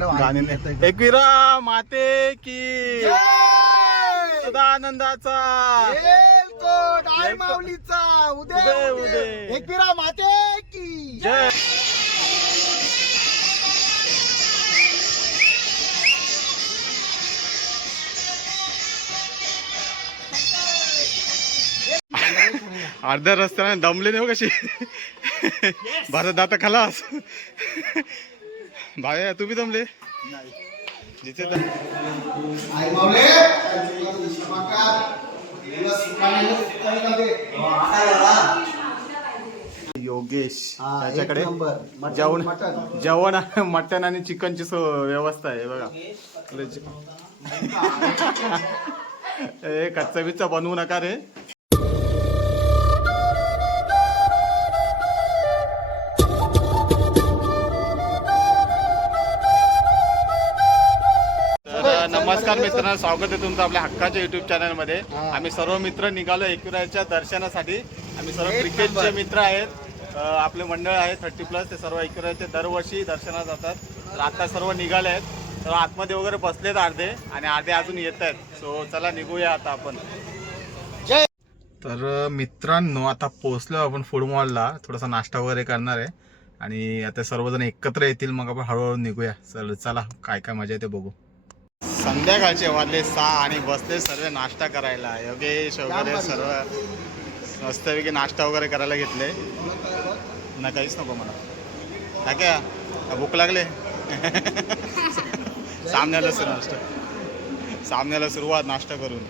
नाही एकविरा माते की सदा आनंदाचा एलकोट आई एलकोट. माऊलीचा. उदय उदय. एकविरा माते की जय! अर्ध्या रस्त्याने दमले नाही हो कशी. भारत आता खलास. भाया तुम्ही दमले? जिथे. योगेश हा, एक त्याच्याकडे जेवण मटण. जेवण मटण आणि चिकनची सो व्यवस्था आहे बघा. ए कच्चा बिच्चा बनवू नका रे. नमस्कार मित्रांनो स्वागत आहे तुमचं आपल्या हक्काच्या युट्यूब चॅनलमध्ये हा. आम्ही सर्व मित्र निघालो एकविराच्या दर्शनासाठी. आम्ही सर्व क्रिकेटचे. मित्र आहेत. आपले मंडळ आहे थर्टी प्लस ते सर्व एकविराचे दरवर्षी दर्शनात जातात. तर आता सर्व निघाले आहेत. तर आतमध्ये वगैरे बसलेत अर्धे आणि अर्धे अजून येत आहेत. सो चला निघूया आता आपण. तर मित्रांनो आता पोहोचलो आपण फूड मॉलला थोडासा नाश्ता वगैरे करणार आहे. आणि आता सर्वजण एकत्र येतील मग आपण हळूहळू निघूया. चल चला काय काय मजा येते बघू. संध्याकाळचे वाजले सहा आणि बसले सर्व नाश्ता करायला. योगेश वगैरे सर्व मस्तपैकी नाश्ता वगैरे करायला घेतले. ना काहीच नको मला. काय काय का भूक लागले? सामन्याला सुरू नाश्ता. सामन्याला सुरुवात नाश्ता करून.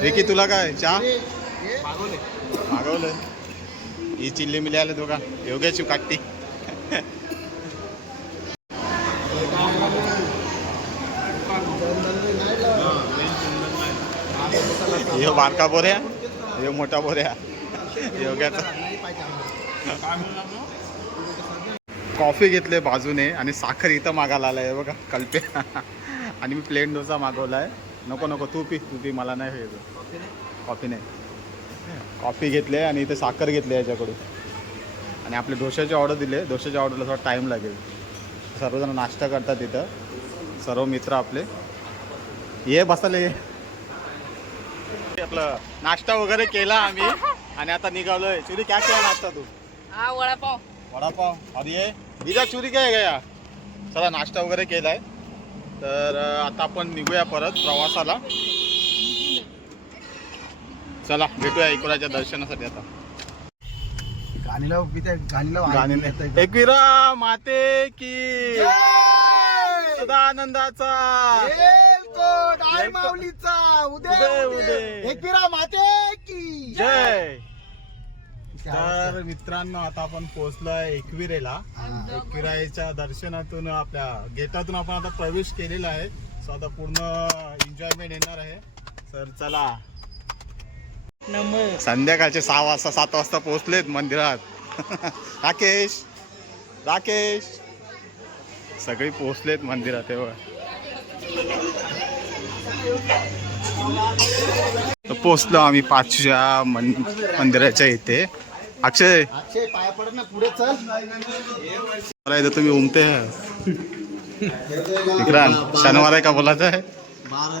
रिकी तुला काय? चहा? मागवलं ही. चिल्ली मिली आले दोघा योग्याची काट्टी. ह्यो बारका बोऱ्या ह्यो मोठा बोऱ्या योग्याचा कॉफी घेतले बाजूने आणि साखर इथं मागायला आलाय बघा कल्पे. आणि मी प्लेन डोसा मागवलाय. नको नको तू पी तू पी मला नाही घ्यायचं कॉफी नाही. कॉफी घेतले आणि इथे साखर घेतली याच्याकडून. आणि आपले डोशाची ऑर्डर दिले. डोशाच्या ऑर्डरला थोडा टाईम लागेल. सर्वजण नाश्ता करतात इथं. सर्व मित्र आपले. ये बसाले ये आपलं नाश्ता वगैरे केला आम्ही. आणि आता निघालोय. चुरी काय केला नाश्ता तू? हा वडापाव. वडापाव. अरे ये बिजा चुरी काय गया? चला नाश्ता वगैरे केलाय. तर आता आपण निघूया परत प्रवासाला. चला भेटूया एकविराच्या दर्शनासाठी आता. एकविरा माते की जय. माऊलीचा उदय, उदय एकविरा माते की जय. तर मित्रांनो आता आपण पोहोचलोय एकविरेला. एकविराच्या दर्शनातून आपल्या गेटातून आपण आता प्रवेश केलेला आहे. सो आता पूर्ण एन्जॉयमेंट येणार आहे. तर चला. संध्याकाळचे सहा वाजता सात वाजता पोहोचलेत मंदिरात. राकेश राकेश. सगळी पोहोचलेत मंदिरात तेव्हा. तर पोहोचलो आम्ही पाचव्या मंदिराच्या इथे. अक्षय! अक्षय पाया पडत ना पुढे चल. मला इथं तुम्ही उमते विक्रांत शनिवार आहे का बोलायचं आहे? बारा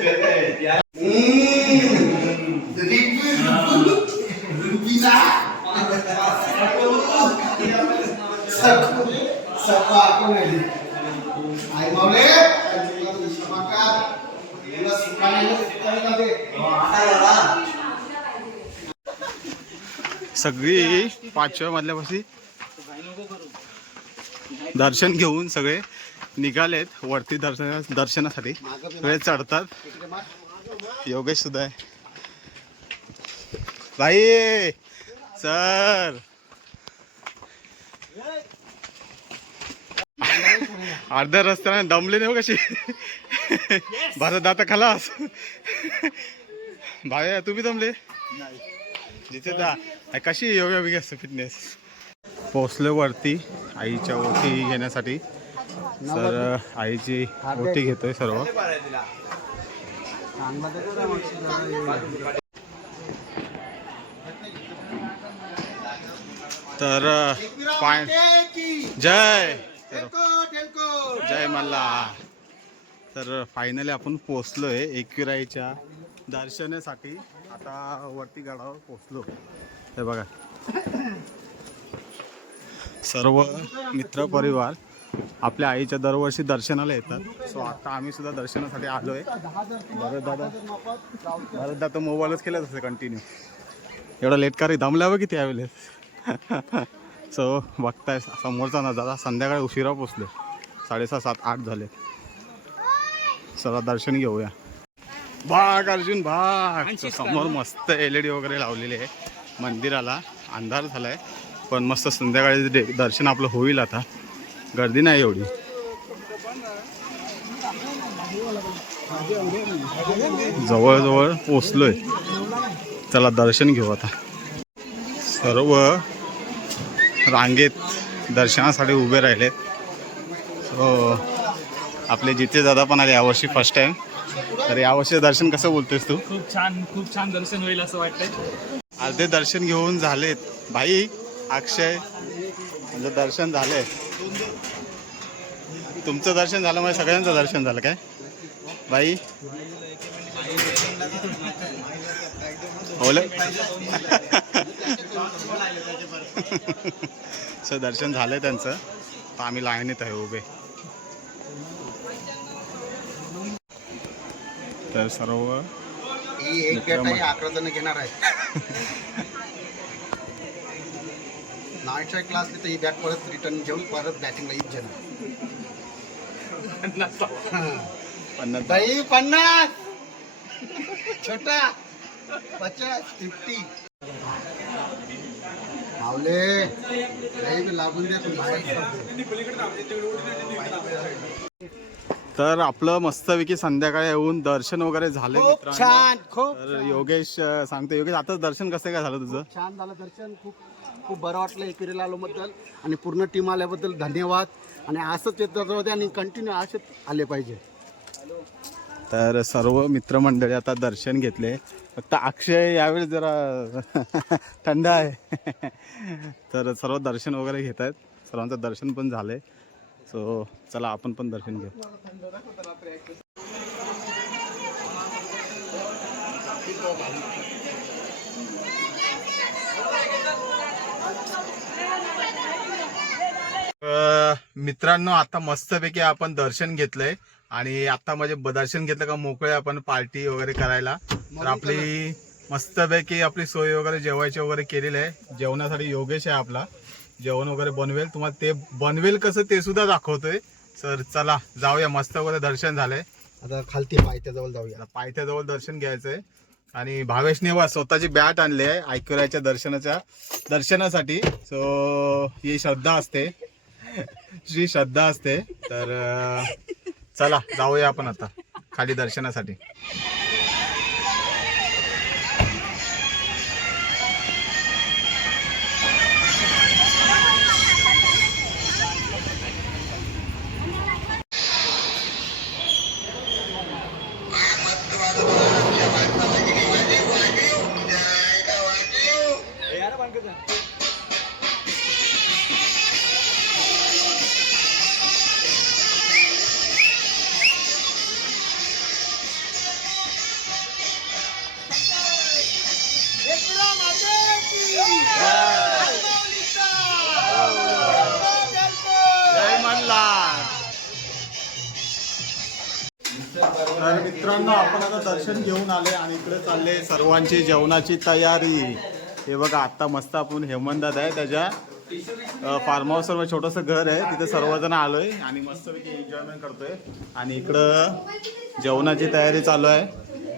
सगळी पाचव्या मधल्यापाशी दर्शन घेऊन सगळे निघालेत वरती दर्शन दर्शनासाठी. सगळे चढतात. योगेश सुद्धा आहे. भाई सर अर्ध्या रस्त्याने दमले नाही हो कशी? भारत आता खलास. भाव्या तुम्ही जमले जिथे दा कशी योगा असते फिटनेस? पोचलो वरती आईच्या ओटी घेण्यासाठी. तर आईची ओटी घेतोय सर्व. तर पाय जय! जय मल्ला. तर फायनली आपण पोचलोय एकविराईच्या दर्शनासाठी. आता वरती गडावर पोचलो हे बघा. सर्व मित्र परिवार आपल्या आईच्या दरवर्षी दर्शनाला येतात. सो आता आम्ही सुद्धा दर्शनासाठी आलोय. भरत दादा भरत दादा मोबाईलच केलाच असते कंटिन्यू एवढा लेट का रे दमल्यावर किती यावेळेस सो बघताय समोरचा नजारा संध्याकाळी उशिरा पोचले साडेसहा सात आठ झाले. चला दर्शन घेऊया. भाग अर्जुन भाग. So, समोर मस्त एल ई डी वगैरे लावलेली आहे. मंदिराला अंधार झालाय. पण मस्त संध्याकाळी दर्शन आपलं होईल आता. गर्दी नाही एवढी. जवळजवळ पोचलोय. चला दर्शन घेऊ आता. सर्व रांगेत दर्शनासाठी उभे राहिलेत. सो आपले जिथे दादा पण आले यावर्षी फर्स्ट टाइम तर यावर्षी दर्शन कसं बोलतोयस तू? खूप छान खूप छान दर्शन होईल असं वाटतंय. अर्धे दर्शन घेऊन झालेत. भाई अक्षय म्हणजे दर्शन झालंय तुमचं दर्शन झालं म्हणजे सगळ्यांचं दर्शन झालं काय? भाई. सर दर्शन झालंय त्यांचं. तर आम्ही लाईनीत आहे उभे. तर सर्व. ही एक डेट आहे अकरा जण घेणार आहे. नाईटच्या क्लासने तर ही बॅट परत रिटर्न घेऊन परत बॅटिंगला येत जण पन्नास बाई पन्नास! छोटा. पचास फिफ्टी मावले काही बी लागून दे पण बाहेर तर आपलं मस्तपैकी संध्याकाळी येऊन दर्शन वगैरे झाले खूप मित्रांनो. छान खूप तर योगेश अं, सांगतो योगेश आता दर्शन कसं काय झालं तुझं? छान झालं दर्शन खूप खूप बरं वाटलं एकेरीला आलोबद्दल आणि पूर्ण टीम आल्याबद्दल धन्यवाद. आणि असंच येत दे आणि कंटिन्यू असेच आले पाहिजे. तर सर्व मित्रमंडळी आता दर्शन घेतले. फक्त अक्षय यावेळी जरा थंड आहे. तर सर्व दर्शन वगैरे घेत आहेत. सर्वांचं दर्शन पण झालंय. सो चला आपण पण दर्शन घेऊ. मित्रांनो आता मस्तपैकी आपण दर्शन घेतलंय. आणि आता म्हणजे दर्शन घेतलं का मोकळे आपण पार्टी वगैरे करायला. तर आपली मस्तपैकी आपली सोय वगैरे जेवायची वगैरे केलेली आहे. जेवणासाठी योगेश आहे आपला. जेवण वगैरे बनवेल. तुम्हाला ते बनवेल कसं ते सुद्धा दाखवतोय. सर चला जाऊया. मस्त वगैरे दर्शन झालंय. आता खालती पायथ्याजवळ जाऊया. पायथ्याजवळ दर्शन घ्यायचंय. आणि भावेशने वा स्वतःची बॅट आणली आहे ऐकरायच्या दर्शनाच्या दर्शनासाठी. सो ही श्रद्धा असते. श्री श्रद्धा असते. तर चला जाऊया आपण आता खाली दर्शनासाठी. मित्रांनो आपण आता दर्शन घेऊन आले आणि इकडे चालले सर्वांची जेवणाची तयारी. हे बघा आता मस्त आपण हेमंतात आहे त्याच्या फार्म हाऊसवर छोटंसं घर आहे तिथे सर्वजण आलोय आणि मस्तपैकी एन्जॉयमेंट करतोय. आणि इकडं जेवणाची तयारी चालू आहे.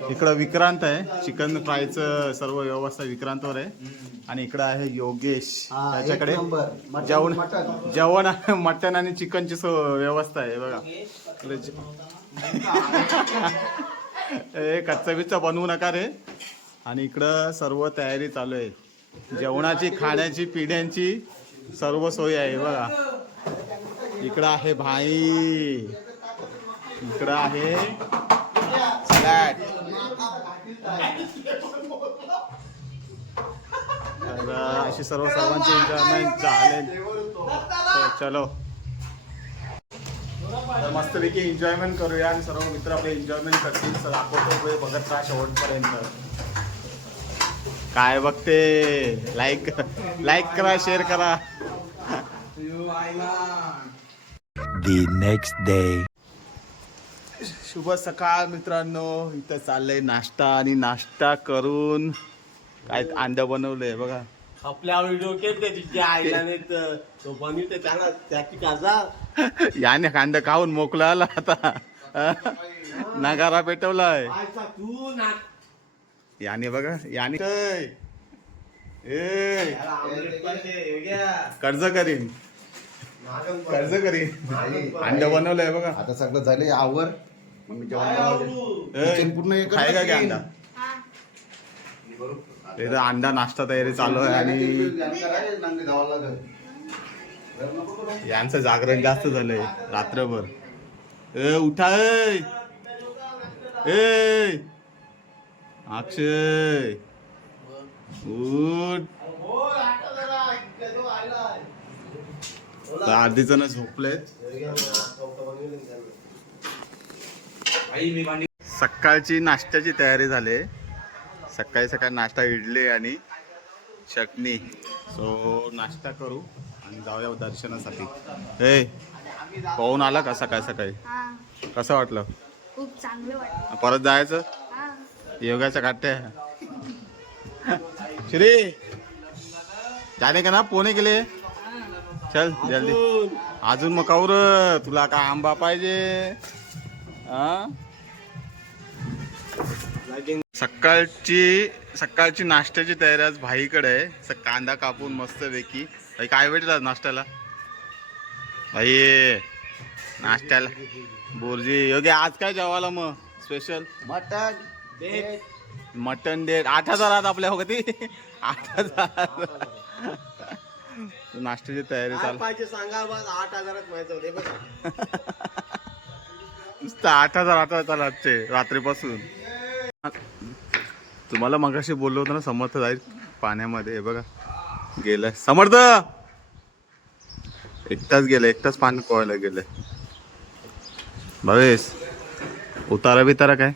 इकडं विक्रांत आहे चिकन फ्रायचं सर्व व्यवस्था विक्रांतवर आहे. आणि इकडं आहे योगेश त्याच्याकडे जेवण. जेवण मटण आणि चिकनची सो व्यवस्था आहे बघा. ए कच्चा बिच्चा बनवू नका रे. आणि इकडं सर्व तयारी चालू आहे. जेवणाची खाण्याची पिण्याची सर्व सोय आहे बघा. इकडं आहे भाई. इकडं आहे फ्लॅट तर अशी सर्व सर्वांची एन्जॉयमेंट चालेल. चलो. तर मस्तपैकी एन्जॉयमेंट करूया आणि सर्व मित्र आपले एन्जॉयमेंट करतील. तर दाखवतो बघत राहा शेवटपर्यंत. काय बघते? लाईक लाईक करा शेअर करा. The next day. शुभ सकाळ मित्रांनो. इथं चाललंय नाश्ता आणि नाश्ता करून काय अंड बनवलंय बघा. आपल्या व्हिडिओ केले तिथे आईला नाही तर तो बनवते त्याला त्याची काजा. याने कांदा खाऊन मोकला आला आता. नगारा पेटवलाय. याने बघा याने ए हे. कर्ज करीन. कर्ज करीन. अंड बनवलंय बघा. आता सगळं झाले आवर. पूर्ण खाय का. अंडा अंडा नाश्ता तयारी चालू आहे आणि यांचं जागरण जास्त झालंय रात्रभर. ए उठा ए. अक्षय. उठ. अर्धी जण झोपलेत. सकाळची नाश्त्याची तयारी झाली. सकाळी सकाळी नाश्ता इडली आणि चटणी. सो नाश्ता करू. आणि जाऊया दर्शनासाठी. ए पाहून आला का सकाळी सकाळी? हा. कसं वाटलं? खूप चांगलं वाटतं परत जायचं? हा. योगाच्या काट्या. श्री जाने का ना? पोने केले चल जल्दी. अजून. मग कावर तुला काय आंबा पाहिजे? हा? सकाळची सकाळची नाश्त्याची तयारी आज भाईकडे आहे. कांदा कापून मस्त पैकी भाई काय भेटलं आज नाश्त्याला? भाई नाश्त्याला. बोरजी योग्य आज काय जेवायला मग? स्पेशल मटण मटन डेट आठ हजारात आपल्या हो ती आठ हजार. नाश्त्याची तयारी काय चालू. पाहिजे सांगा बस. आठ हजारात माहिती होते बघा नुसतं आठ हजार आठ हजार रातचे रात्रीपासून. तुम्हाला मगाशी बोललो होतो ना समर्थ जाईल पाण्यामध्ये हे बघा. गेलाय. समर्थ! एकटाच गेलं एकटाच पाणी पोहायला गेलं भावेश उतारा बितारा काय?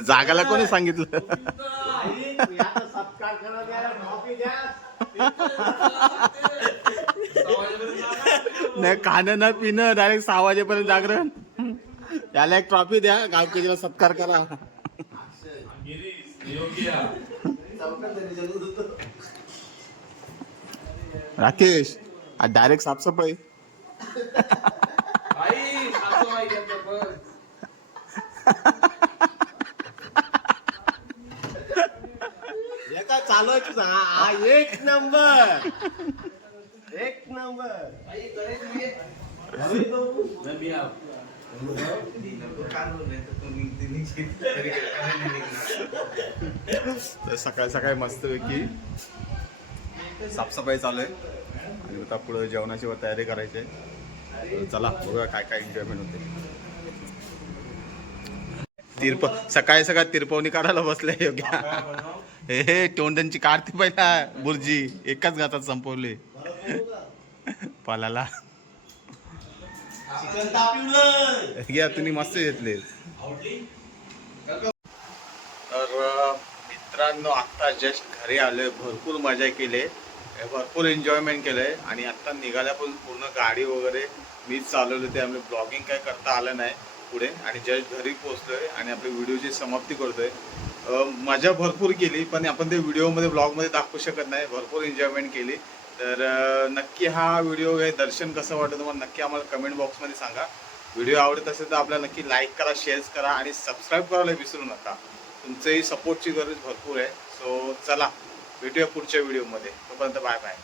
जागाला कोणी सांगितलं. नाही खाणं ना पिणं डायरेक्ट सहा वाजेपर्यंत जागरण. याला एक ट्रॉफी द्या गावकीला सत्कार करा. राकेश आज डायरेक्ट साफसफाई. चालू आहे तुझा. हा, एक नंबर. एक नंबर. तर सकाळी सकाळी मस्तपैकी साफसफाई चालू आहे आणि आता पुढे जेवणाची वर तयारी करायची आहे. चला बघूया काय काय एन्जॉयमेंट होते. तिरप सकाळी सकाळी तिरपवणी काढायला बसले योग्य. हे हे तोंडांची काढते पहिला बुर्जी एकाच घातात संपवले. पालाला. चिकन घ्या तुम्ही मस्त घेतले. तर मित्रांनो आत्ता जस्ट घरी आलोय. भरपूर मजा केली. भरपूर एन्जॉयमेंट केलंय. आणि आत्ता निघाल्या पण पूर्ण गाडी वगैरे मीच चालवली त्यामुळे ब्लॉगिंग काय करता आलं नाही पुढे. आणि जस्ट घरी पोहोचलोय आणि आपली व्हिडिओची समाप्ती करतोय. अ, मजा भरपूर केली पण आपण ते व्हिडिओमध्ये ब्लॉगमध्ये दाखवू शकत नाही. भरपूर एन्जॉयमेंट केली. तर नक्की हा व्हिडिओ हे दर्शन कसं वाटतं तुम्हाला नक्की आम्हाला कमेंट बॉक्समध्ये सांगा. व्हिडिओ आवडत असेल तर आपल्याला नक्की लाईक करा शेअर करा आणि सबस्क्राईब करायला विसरू नका. तुमचंही सपोर्टची गरज भरपूर आहे. सो चला भेटूया पुढच्या व्हिडिओमध्ये तोपर्यंत बाय बाय